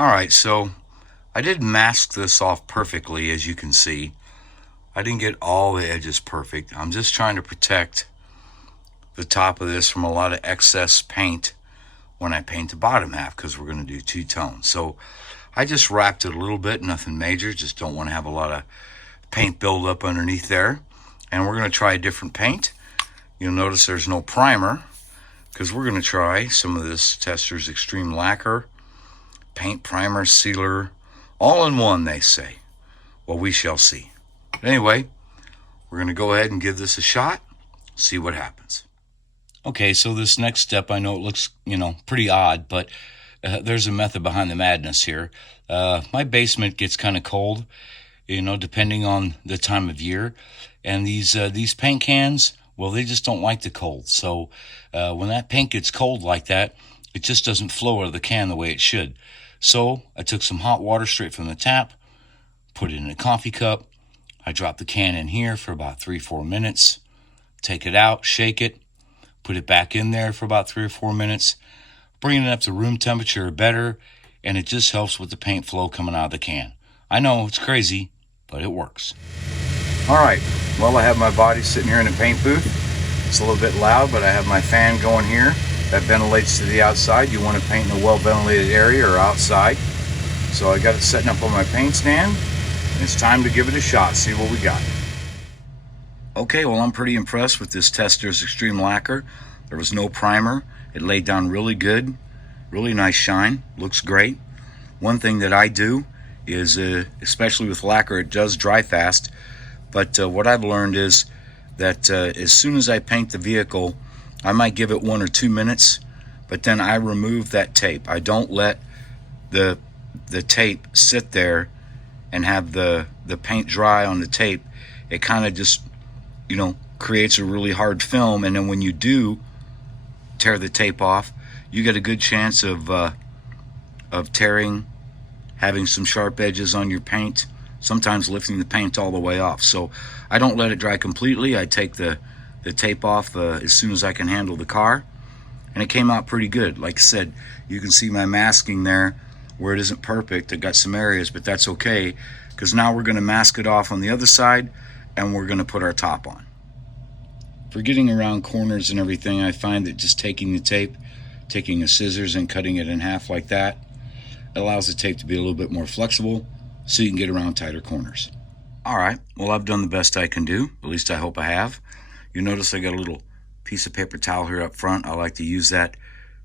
Alright, so I did mask this off perfectly, as you can see. I didn't get all the edges perfect. I'm just trying to protect the top of this from a lot of excess paint when I paint the bottom half, because we're going to do two-tone. So I just wrapped it a little bit, nothing major, just don't want to have a lot of paint build up underneath there. And we're going to try a different paint. You'll notice there's no primer, because we're going to try some of this Testors Extreme Lacquer, paint, primer, sealer, all in one, they say. Well, we shall see. But anyway, we're going to go ahead and give this a shot, see what happens. Okay, so this next step, I know it looks, pretty odd, but there's a method behind the madness here. My basement gets kind of cold, depending on the time of year. And these paint cans, well, they just don't like the cold. So when that paint gets cold like that, it just doesn't flow out of the can the way it should. So I took some hot water straight from the tap, put it in a coffee cup. I dropped the can in here for about 3-4 minutes, take it out, shake it, put it back in there for about 3 or 4 minutes, bringing it up to room temperature or better, and it just helps with the paint flow coming out of the can. I know it's crazy, but it works. All right, well, I have my body sitting here in a paint booth. It's a little bit loud, but I have my fan going here that ventilates to the outside. You want to paint in a well-ventilated area or outside. So I got it setting up on my paint stand, and it's time to give it a shot, see what we got. Okay, well, I'm pretty impressed with this Testors Extreme Lacquer. There was no primer. It laid down really good, really nice shine, looks great. One thing that I do is, especially with lacquer, it does dry fast, but what I've learned is that as soon as I paint the vehicle, I might give it 1 or 2 minutes, but then I remove that tape. I don't let the tape sit there and have the paint dry on the tape. It kind of just creates a really hard film, and then when you do tear the tape off, you get a good chance of tearing, having some sharp edges on your paint, sometimes lifting the paint all the way off. So I don't let it dry completely. I take the tape off as soon as I can handle the car, and it came out pretty good. Like I said, you can see my masking there where it isn't perfect. I got some areas, but that's okay, because now we're going to mask it off on the other side, and we're going to put our top on. For getting around corners and everything, I find that just taking the tape, taking a scissors and cutting it in half like that, allows the tape to be a little bit more flexible so you can get around tighter corners. Alright, well, I've done the best I can do, at least I hope I have. You notice I got a little piece of paper towel here up front. I like to use that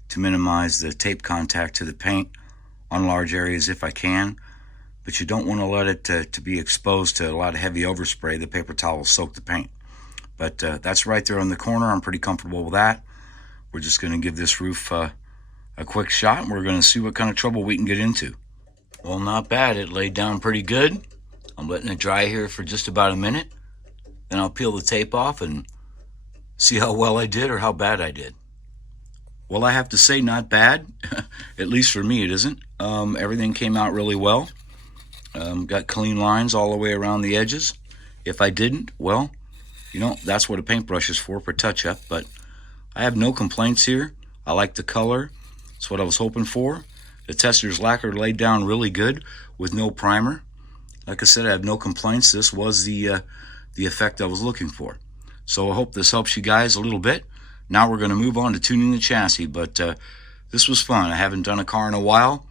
to minimize the tape contact to the paint on large areas if I can, but you don't want to let it to be exposed to a lot of heavy overspray. The paper towel will soak the paint. But that's right there on the corner. I'm pretty comfortable with that. We're just going to give this roof a quick shot, and we're going to see what kind of trouble we can get into. Well, not bad. It laid down pretty good. I'm letting it dry here for just about a minute. Then I'll peel the tape off and see how well I did or how bad I did. Well, I have to say not bad. At least for me it isn't. Everything came out really well. Got clean lines all the way around the edges. If I didn't, well, that's what a paintbrush is for touch-up. But I have no complaints here. I like the color. It's what I was hoping for. The Testors Lacquer laid down really good with no primer. Like I said, I have no complaints. This was the effect I was looking for. So I hope this helps you guys a little bit. Now we're going to move on to tuning the chassis. But this was fun. I haven't done a car in a while.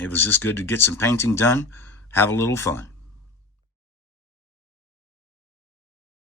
It was just good to get some painting done, have a little fun.